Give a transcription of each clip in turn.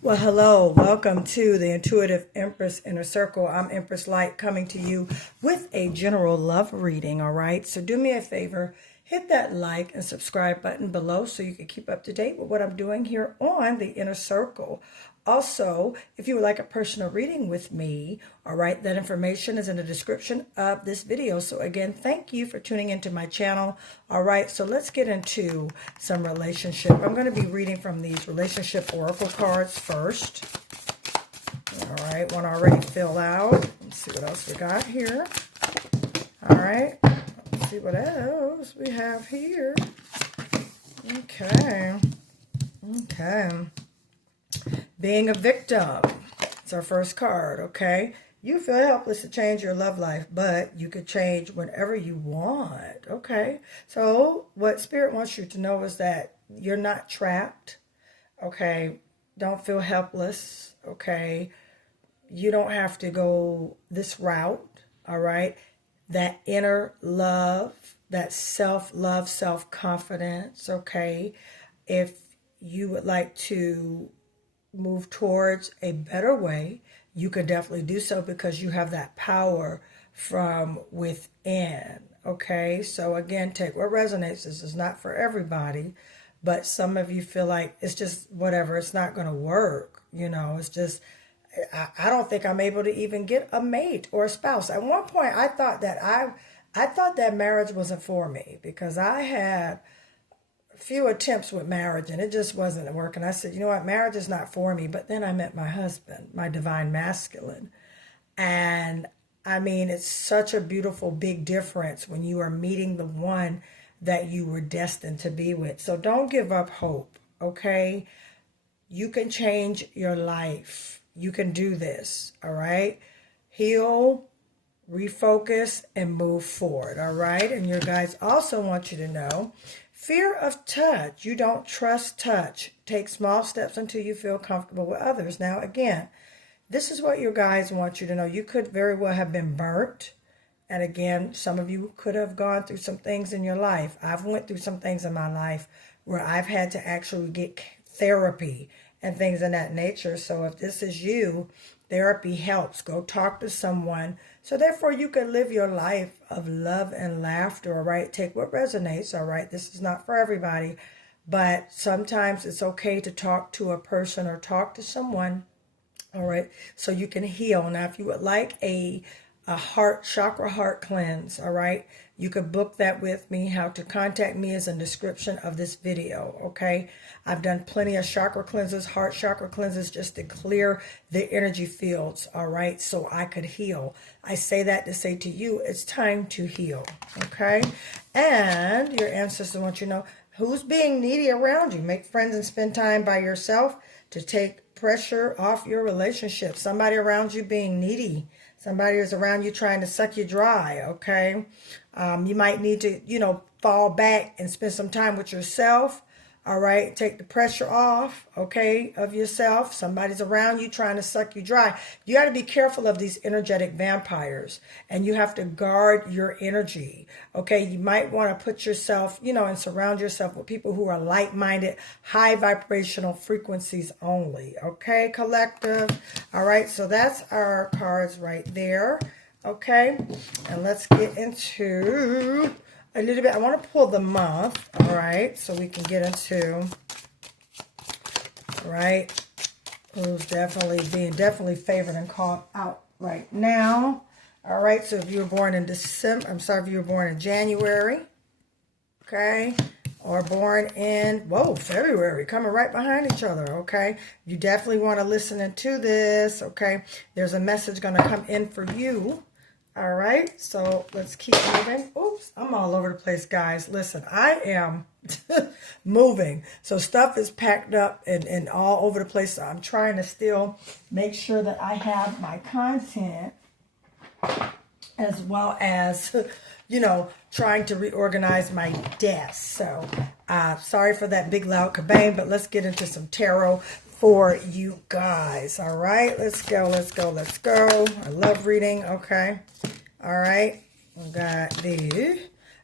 Well, hello. Welcome to the Intuitive Empress Inner Circle. I'm Empress Light coming to you with a general love reading, all right? So do me a favor, hit that like and subscribe button below so you can keep up to date with what I'm doing here on the Inner Circle. Also, if you would like a personal reading with me, all right, that information is in the description of this video. So again, thank you for tuning into my channel. All right, so let's get into some relationship. I'm going to be reading from these relationship oracle cards first. All right, one already filled out. Let's see what else we got here. All right, let's see what else we have here. Okay. Being a victim. It's our first card, okay? You feel helpless to change your love life, but you could change whenever you want, okay? So what Spirit wants you to know is that you're not trapped, okay? Don't feel helpless, okay? You don't have to go this route, all right? That inner love, that self-love, self-confidence, okay? If you would like to move towards a better way, you can definitely do so because you have that power from within. Okay, so again, take what resonates. This is not for everybody, but some of you feel like it's just whatever, it's not going to work. You know, it's just, I don't think I'm able to even get a mate or a spouse. At one point, I thought that marriage wasn't for me because I had few attempts with marriage and it just wasn't working. I said, you know what, marriage is not for me. But then I met my husband, my divine masculine. And I mean, it's such a beautiful big difference when you are meeting the one that you were destined to be with. So don't give up hope, okay? You can change your life. You can do this, all right? Heal, refocus, and move forward, all right? And your guides also want you to know, fear of touch. You don't trust touch. Take small steps until you feel comfortable with others. Now, again, this is what your guides want you to know. You could very well have been burnt. And again, some of you could have gone through some things in your life. I've went through some things in my life where I've had to actually get therapy and things of that nature. So if this is you, therapy helps. Go talk to someone. So therefore you can live your life of love and laughter, all right? Take what resonates, all right? This is not for everybody, but sometimes it's okay to talk to a person or talk to someone, all right? So you can heal. Now, if you would like a heart chakra heart cleanse, all right, you could book that with me. How to contact me is in the description of this video, okay? I've done plenty of chakra cleanses, heart chakra cleanses, just to clear the energy fields, all right, so I could heal. I say that to say to you, it's time to heal, okay? And your ancestors want you to know who's being needy around you. Make friends and spend time by yourself to take pressure off your relationship. Somebody around you being needy. Somebody is around you trying to suck you dry, okay? You might need to, fall back and spend some time with yourself, all right? Take the pressure off, okay, of yourself. Somebody's around you trying to suck you dry. You got to be careful of these energetic vampires, and you have to guard your energy, okay? You might want to put yourself, and surround yourself with people who are like-minded, high vibrational frequencies only, okay, collective? All right, so that's our cards right there, okay? And let's get into a little bit. I want to pull the month, all right, so we can get into, right, who's definitely favored and called out right now. All right, so if you were born in December, if you were born in January, okay, or born in, February, coming right behind each other, okay, you definitely want to listen into this, okay? There's a message going to come in for you. All right, so let's keep moving. Oops, I'm all over the place, guys. Listen, I am moving. So stuff is packed up and all over the place. So I'm trying to still make sure that I have my content as well as, trying to reorganize my desk. So sorry for that big loud kabang, but let's get into some tarot for you guys. All right, let's go. I love reading, okay? All right, we got the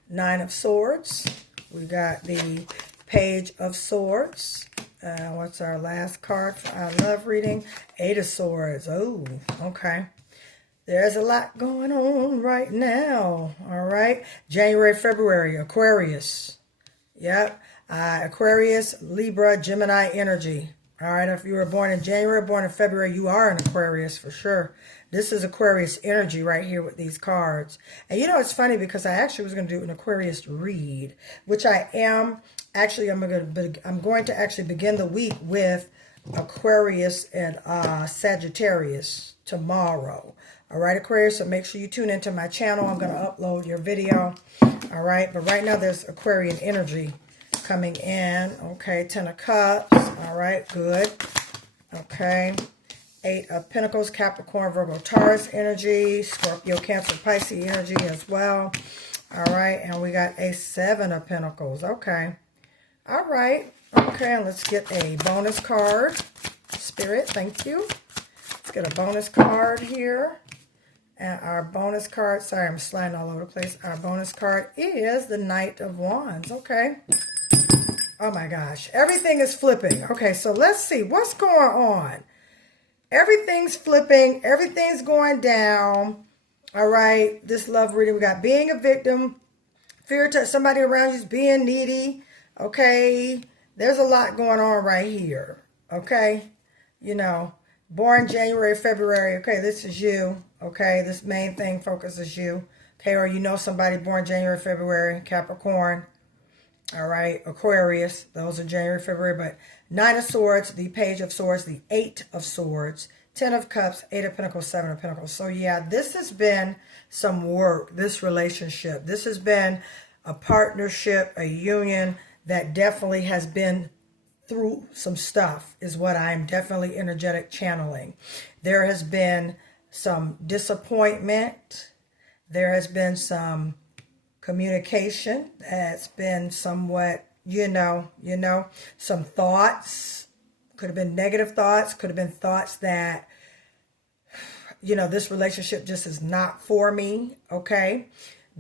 Nine of Swords. We got the Page of Swords. What's our last card for our love reading? Eight of Swords. Oh, okay. There's a lot going on right now. All right. January, February, Aquarius. Yep. Aquarius, Libra, Gemini energy. All right. If you were born in January, born in February, you are an Aquarius for sure. This is Aquarius energy right here with these cards. And you know, it's funny because I actually was going to do an Aquarius read, which I am. Actually, I'm going to actually begin the week with Aquarius and Sagittarius tomorrow. All right, Aquarius, so make sure you tune into my channel. I'm going to upload your video. All right, but right now there's Aquarian energy coming in. Okay, 10 of Cups. All right, good. Okay, 8 of Pentacles, Capricorn, Virgo, Taurus energy, Scorpio, Cancer, Pisces energy as well. All right, and we got a 7 of Pentacles. Okay. All right. Okay, and let's get a bonus card. Spirit, thank you. Let's get a bonus card here. And our bonus card, sorry, I'm sliding all over the place. Our bonus card is the Knight of Wands. Okay. Oh my gosh. Everything is flipping. Okay, so let's see what's going on. Everything's flipping. Everything's going down. All right. This love reading, we got being a victim, fear to somebody around you's being needy. Okay. There's a lot going on right here. Okay. You know, born January, February. Okay, this is you. Okay, this main thing focuses you. Okay, or you know somebody born January, February, Capricorn. All right, Aquarius. Those are January, February. But 9 of Swords, the Page of Swords, the 8 of Swords, 10 of Cups, 8 of Pentacles, 7 of Pentacles. So yeah, this has been some work, this relationship. This has been a partnership, a union that definitely has been through some stuff, is what I'm definitely energetic channeling. There has been some disappointment. There has been some communication that's been somewhat, you know, some thoughts. Could have been negative thoughts. Could have been thoughts that, you know, this relationship just is not for me. Okay.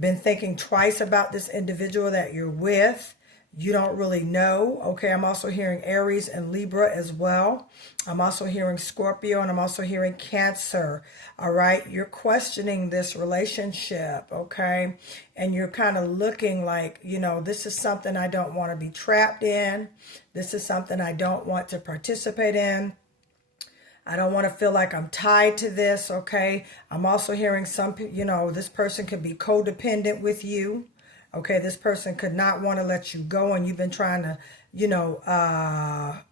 Been thinking twice about this individual that you're with. You don't really know. Okay, I'm also hearing Aries and Libra as well. I'm also hearing Scorpio, and I'm also hearing Cancer. All right, you're questioning this relationship, okay? And you're kind of looking like, you know, this is something I don't want to be trapped in. This is something I don't want to participate in. I don't want to feel like I'm tied to this, okay? I'm also hearing some, you know, this person could be codependent with you. Okay, this person could not want to let you go, and you've been trying to, you know, I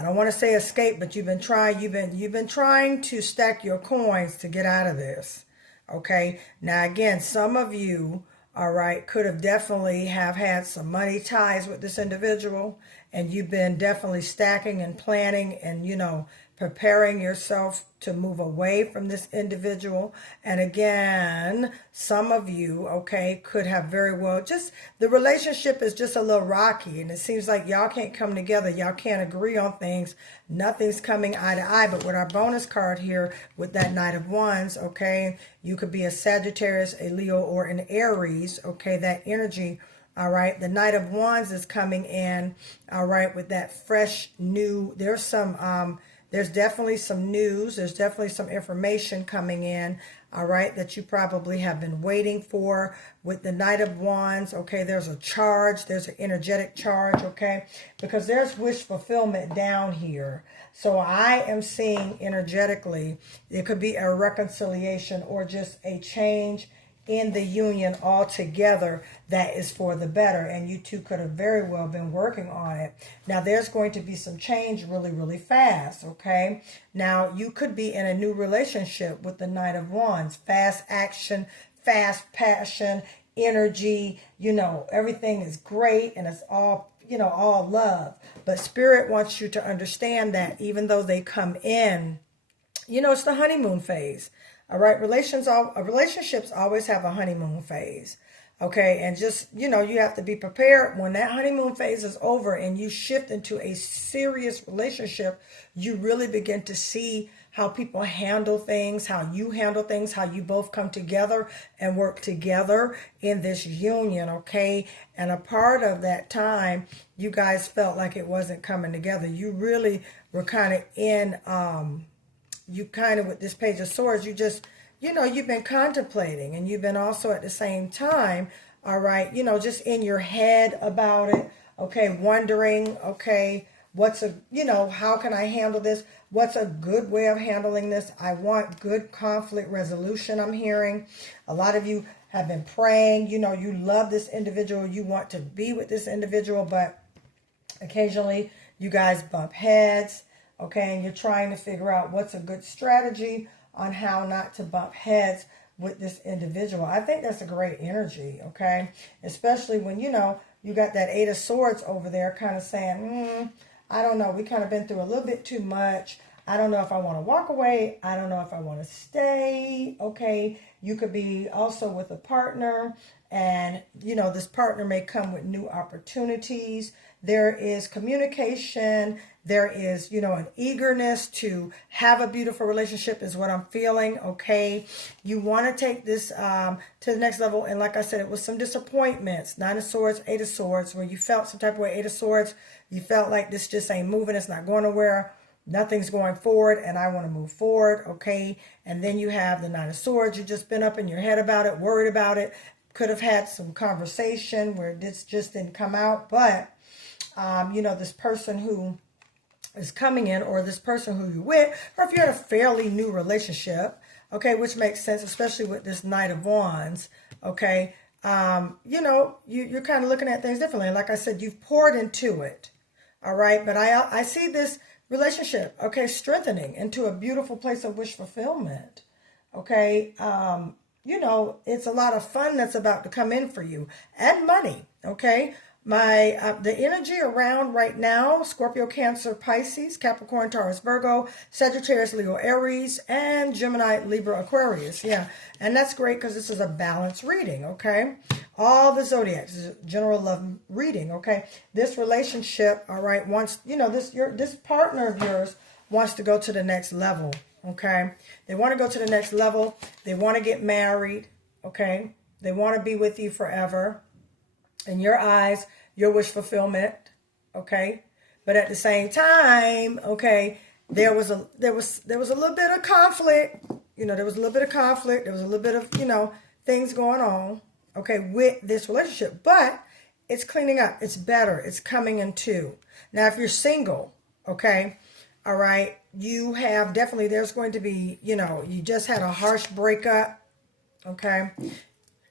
don't want to say escape, but you've been trying to stack your coins to get out of this. Okay, now again, some of you, all right, could have definitely have had some money ties with this individual, and you've been definitely stacking and planning and, you know, preparing yourself to move away from this individual. And again, some of you, okay, could have very well just, the relationship is just a little rocky, and it seems like y'all can't come together. Y'all can't agree on things. Nothing's coming eye to eye. But with our bonus card here with that Knight of Wands, okay, you could be a Sagittarius, a Leo, or an Aries, okay, that energy. All right, the Knight of Wands is coming in, all right, with that fresh new, there's definitely some news. There's definitely some information coming in, all right, that you probably have been waiting for with the Knight of Wands. Okay, there's a charge. There's an energetic charge, okay, because there's wish fulfillment down here. So I am seeing energetically, it could be a reconciliation or just a change in the union altogether that is for the better, and you two could have very well been working on it. Now there's going to be some change really, really fast, okay? Now you could be in a new relationship with the Knight of Wands. Fast action, fast passion, energy, you know, everything is great and it's all, you know, all love. But Spirit wants you to understand that even though they come in, you know, it's the honeymoon phase. All right, relationships always have a honeymoon phase. Okay, and just, you know, you have to be prepared when that honeymoon phase is over and you shift into a serious relationship. You really begin to see how people handle things, how you handle things, how you both come together and work together in this union, okay? And a part of that time, you guys felt like it wasn't coming together. You really were kind of in, you kind of, with this Page of Swords, you just, you know, you've been contemplating, and you've been also at the same time, all right, you know, just in your head about it, okay, wondering, okay, what's a, you know, how can I handle this? What's a good way of handling this? I want good conflict resolution, I'm hearing. A lot of you have been praying, you know, you love this individual, you want to be with this individual, but occasionally you guys bump heads, okay, and you're trying to figure out what's a good strategy on how not to bump heads with this individual. I think that's a great energy, okay? Especially when, you know, you got that Eight of Swords over there kind of saying, I don't know, we kind of been through a little bit too much. I don't know if I want to walk away. I don't know if I want to stay, okay? You could be also with a partner, and, you know, this partner may come with new opportunities. There is communication. There is, you know, an eagerness to have a beautiful relationship is what I'm feeling, okay? You want to take this to the next level. And like I said, it was some disappointments. Nine of Swords, Eight of Swords, where you felt some type of way. Eight of Swords, you felt like this just ain't moving. It's not going nowhere. Nothing's going forward, and I want to move forward, okay? And then you have the Nine of Swords. You've just been up in your head about it, worried about it. Could have had some conversation where this just didn't come out. But, you know, this person who is coming in, or this person who you're with, or if you're in a fairly new relationship, okay, which makes sense, especially with this Knight of Wands, okay, you know, you're kind of looking at things differently. Like I said, you've poured into it, all right, but I see this relationship, okay, strengthening into a beautiful place of wish fulfillment, okay. You know, it's a lot of fun that's about to come in for you, and money, okay. The energy around right now, Scorpio, Cancer, Pisces, Capricorn, Taurus, Virgo, Sagittarius, Leo, Aries, and Gemini, Libra, Aquarius. Yeah, and that's great because this is a balanced reading, okay? All the zodiacs, general love reading, okay? This relationship, all right, wants, you know, this partner of yours wants to go to the next level, okay? They want to go to the next level. They want to get married, okay? They want to be with you forever. In your eyes, your wish fulfillment, okay? But at the same time, okay, there was a little bit of conflict. You know, there was a little bit of conflict. There was a little bit of, you know, things going on, okay, with this relationship. But it's cleaning up. It's better. It's coming into. Now, if you're single, okay, all right, you have definitely, there's going to be, you know, you just had a harsh breakup, okay?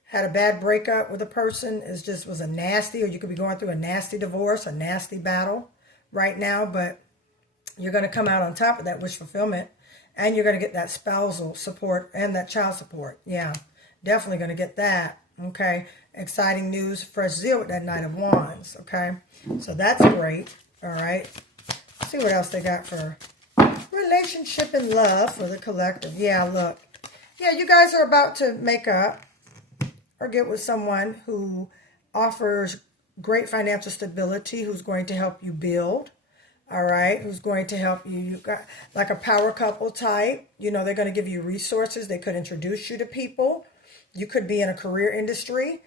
Had a bad breakup with a person, was a nasty, or you could be going through a nasty divorce, a nasty battle right now, but you're going to come out on top of that wish fulfillment, and you're going to get that spousal support and that child support. Yeah, definitely going to get that, okay? Exciting news, fresh zeal with that Knight of Wands, okay? So that's great, all right? Let's see what else they got for relationship and love for the collective. Yeah, look. Yeah, you guys are about to make up or get with someone who offers great financial stability, who's going to help you build, all right, who's going to help you. You got like a power couple type. You know, they're going to give you resources. They could introduce you to people. You could be in a career industry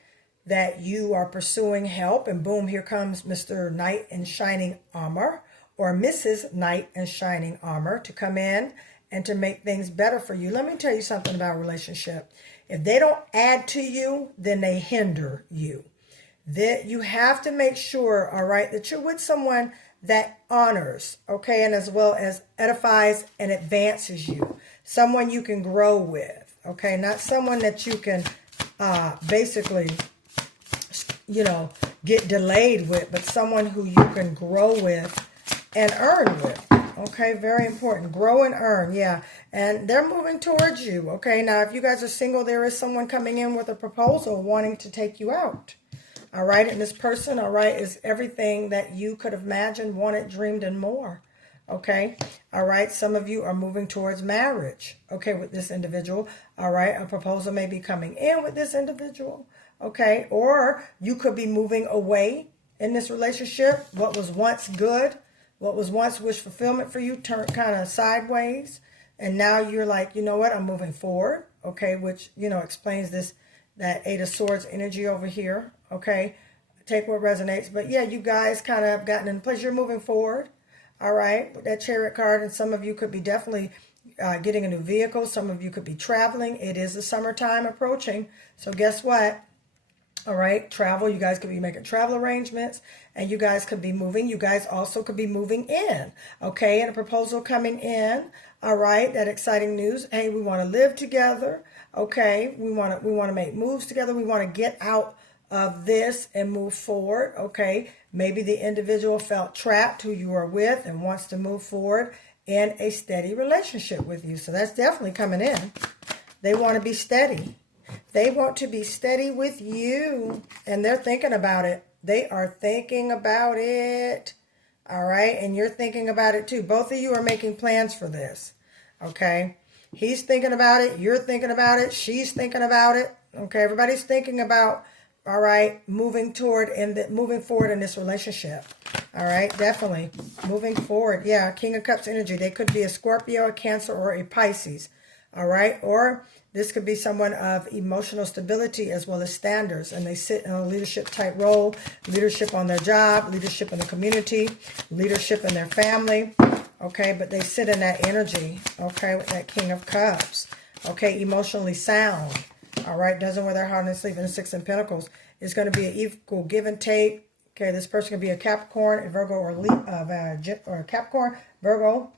that you are pursuing help, and boom, here comes Mr. Knight in Shining Armor, or Mrs. Knight in Shining Armor, to come in and to make things better for you. Let me tell you something about a relationship. If they don't add to you, then they hinder you. That you have to make sure, all right, that you're with someone that honors, okay, and as well as edifies and advances you. Someone you can grow with, okay, not someone that you can basically, you know, get delayed with, but someone who you can grow with and earn with. Okay, very important. Grow and earn, yeah. And they're moving towards you, okay? Now, if you guys are single, there is someone coming in with a proposal wanting to take you out, all right? And this person, all right, is everything that you could have imagined, wanted, dreamed, and more, okay? All right, some of you are moving towards marriage, okay, with this individual, all right? A proposal may be coming in with this individual, okay? Or you could be moving away in this relationship. What was once good, what was once wish fulfillment for you turned kind of sideways. And now you're like, you know what, I'm moving forward, okay? Which, you know, explains this, that Eight of Swords energy over here, okay? Take what resonates. But yeah, you guys kind of have gotten in place. You're moving forward, all right, with that Chariot card. And some of you could be definitely getting a new vehicle. Some of you could be traveling. It is the summertime approaching. So guess what? All right, travel. You guys could be making travel arrangements, and you guys could be moving. You guys also could be moving in, okay? And a proposal coming in. All right, that exciting news. Hey, we want to live together, okay? We want to make moves together. We want to get out of this and move forward, okay? Maybe the individual felt trapped who you are with and wants to move forward in a steady relationship with you. So that's definitely coming in. They want to be steady. They want to be steady with you, and they're thinking about it. They are thinking about it, all right? And you're thinking about it too. Both of you are making plans for this, okay? He's thinking about it. You're thinking about it. She's thinking about it, okay? Everybody's thinking about, all right, moving forward in this relationship, all right? Definitely moving forward. Yeah, King of Cups energy. They could be a Scorpio, a Cancer, or a Pisces, all right? Or this could be someone of emotional stability as well as standards, and they sit in a leadership type role, leadership on their job, leadership in the community, leadership in their family, okay? But they sit in that energy, okay, with that King of Cups, okay? Emotionally sound, all right? Doesn't wear their heart on their sleeve. In the Six of Pentacles, it's going to be an equal give and take, okay? This person could be a Capricorn, a Virgo, or a Capricorn, Virgo,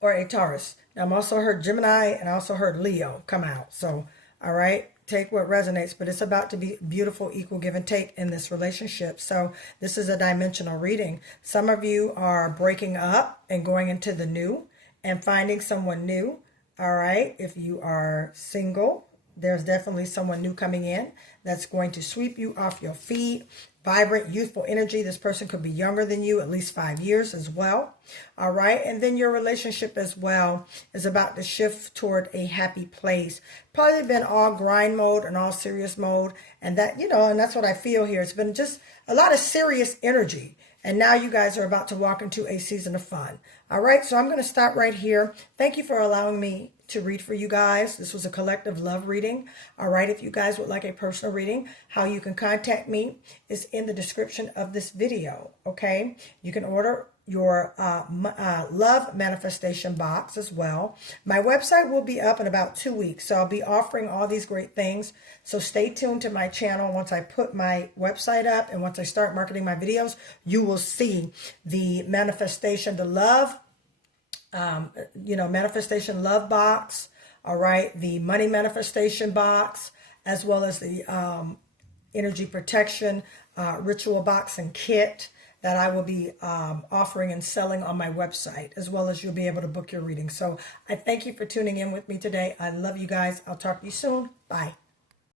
or a Taurus. Now, I'm also heard Gemini, and I also heard Leo come out. So, all right, take what resonates. But it's about to be beautiful, equal give and take in this relationship. So this is a dimensional reading. Some of you are breaking up and going into the new and finding someone new. All right, if you are single, there's definitely someone new coming in that's going to sweep you off your feet. Vibrant, youthful energy. This person could be younger than you, at least 5 years as well. All right. And then your relationship as well is about to shift toward a happy place. Probably been all grind mode and all serious mode. And that, you know, and that's what I feel here. It's been just a lot of serious energy. And now you guys are about to walk into a season of fun. All right. So I'm going to stop right here. Thank you for allowing me to read for you guys. This was a collective love reading. All right. If you guys would like a personal reading, how you can contact me is in the description of this video. Okay. You can order your love manifestation box as well. My website will be up in about 2 weeks. So I'll be offering all these great things. So stay tuned to my channel. Once I put my website up and once I start marketing my videos, you will see the manifestation, the love, manifestation love box. All right. The money manifestation box, as well as the energy protection ritual box and kit that I will be offering and selling on my website, as well as you'll be able to book your reading. So I thank you for tuning in with me today. I love you guys. I'll talk to you soon. Bye.